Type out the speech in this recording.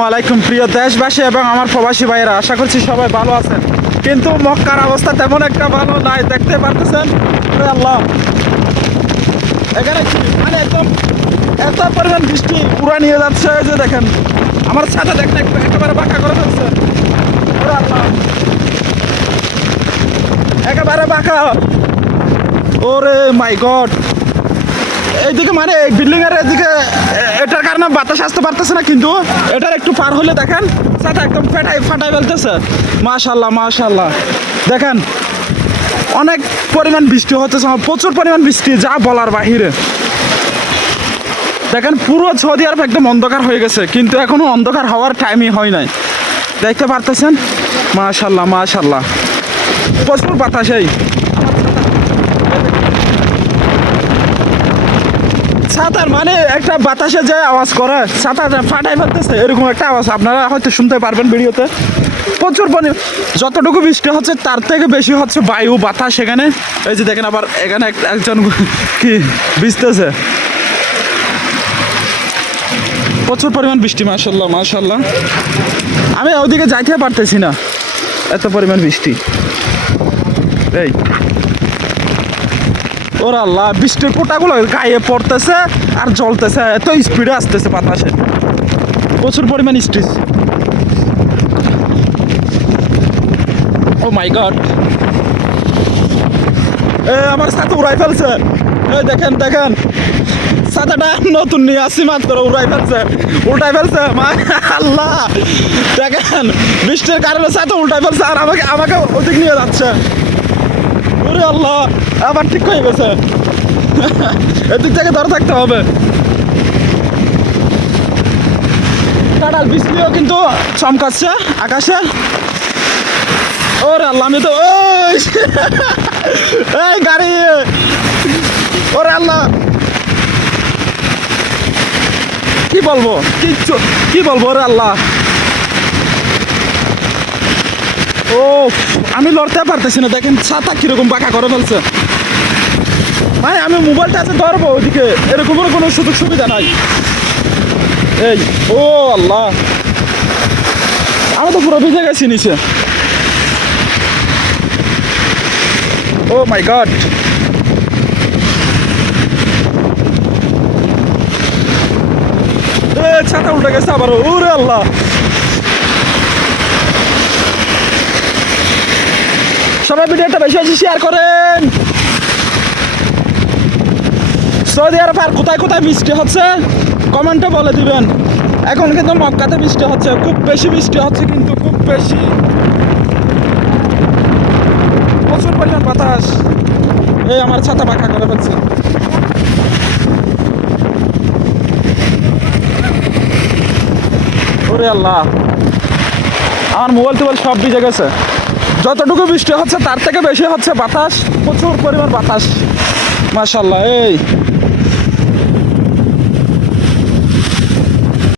ওয়ালাইকুম প্রিয় দেশবাসী এবং আমার প্রবাসী ভাইয়েরা, আশা করছি সবাই ভালো আছেন। কিন্তু মক্কার অবস্থা তেমন একটা ভালো নাই, দেখতে পারতেছেন। ওরে আল্লাহ, এখানে মানে একদম এত পরিমাণ বৃষ্টি পুরা নিয়ে যাচ্ছে যে দেখেন আমার ছাতা দেখেন একেবারে বাঁকা করে ফেলছে। ওরে আল্লাহ, একেবারে বাঁকা। ওরে মাই গড, এইদিকে মানে এই বিল্ডিং এর এদিকে এটার কারণে বাতাস আসতে পারতেছে না, কিন্তু এটার একটু পার হলে দেখেন ছাতা একদম ফাটাই ফেলতেছে। মাশাল্লাহ মাশাল্লাহ, দেখেন অনেক পরিমাণ বৃষ্টি হতেছে, প্রচুর পরিমাণ বৃষ্টি, যা বলার বাহিরে। দেখেন পুরো সৌদি আরব একদম অন্ধকার হয়ে গেছে, কিন্তু এখনো অন্ধকার হওয়ার টাইমই হয় নাই, দেখতে পারতেছেন। মাশাল্লাহ মাশাল্লাহ, প্রচুর বাতাস। এই ছাতার মানে একটা বাতাসে যে আওয়াজ করে, ছাতা ফাটাই ফেলতেছে, এরকম একটা আওয়াজ আপনারা হয়তো শুনতে পারবেন ভিডিওতে। প্রচুর পরিমাণ যতটুকু বৃষ্টি হচ্ছে তার থেকে বেশি হচ্ছে বায়ু বাতাস এখানে। এই যে দেখেন আবার এখানে একজন কি ভিজতেছে। প্রচুর পরিমাণ বৃষ্টি, মাশাল্লাহ মাশাল্লাহ। আমি ওদিকে যাইতে পারতেছি না, এত পরিমাণ বৃষ্টি। এই ওর আল্লাহ, বৃষ্টির ফোঁটাগুলো গায়ে পড়তেছে আর জ্বলতেছে, এত স্পিডে আসতেছে বাতাসে, প্রচুর পরিমাণ স্ট্রিজ। ও মাই গড, আমার সাথে উড়াই ফেলছে। এই দেখেন দেখেন, ছাতাটা নতুন নিয়ে আসি মাত্র, উড়াই ফেলছে, উল্টাই ফেলছে। আল্লাহ, দেখেন বৃষ্টির কারণে ছাতা উল্টাই ফেলছে আর আমাকে ওদিক নিয়ে যাচ্ছে। ওরে আল্লাহ, আবার ঠিক হয়ে গেছে। এদিক থেকে ধরে থাকতে হবে। কাঁঠাল বৃষ্টিও কিন্তু চমকাচ্ছে আকাশে। ওরে আল্লাহ, আমি তো এই গাড়ি, ওরে আল্লাহ, কি বলবো কি বলবো, ওরে আল্লাহ। ও, আমি লড়তে পারতেছি না, দেখেন ছাতা কিরকম বাঁকা করে ফেলছে। মানে আমি মোবাইলটা আছে ধরবো ওইদিকে, এরকম কোনো সুযোগ সুবিধা নাই। এই ও আল্লাহ, আমি তো পুরো ভিজে গেছি নিচে। ও মাই গড, ছাতা উল্টে গেছে আবার। ওরে আল্লাহ, সবাই ভিডিওটা বেশি বেশি শেয়ার করেন। সৌদি আরব আর কোথায় কোথায় বৃষ্টি হচ্ছে কমেন্টে বলে দিবেন। এখন কিন্তু মক্কাতে বৃষ্টি হচ্ছে, খুব বেশি বৃষ্টি হচ্ছে, কিন্তু খুব বেশি, প্রচুর পরিমাণ বাতাস। এই আমার ছাতা বাঁকা করে ফেলছে। ওরে আল্লাহ, আমার মোবাইল টোবাইল সব ভিজে গেছে। যতটুকু বৃষ্টি হচ্ছে তার থেকে বেশি হচ্ছে বাতাস, প্রচুর পরিমাণ বাতাস। মাশাল্লাহ। এই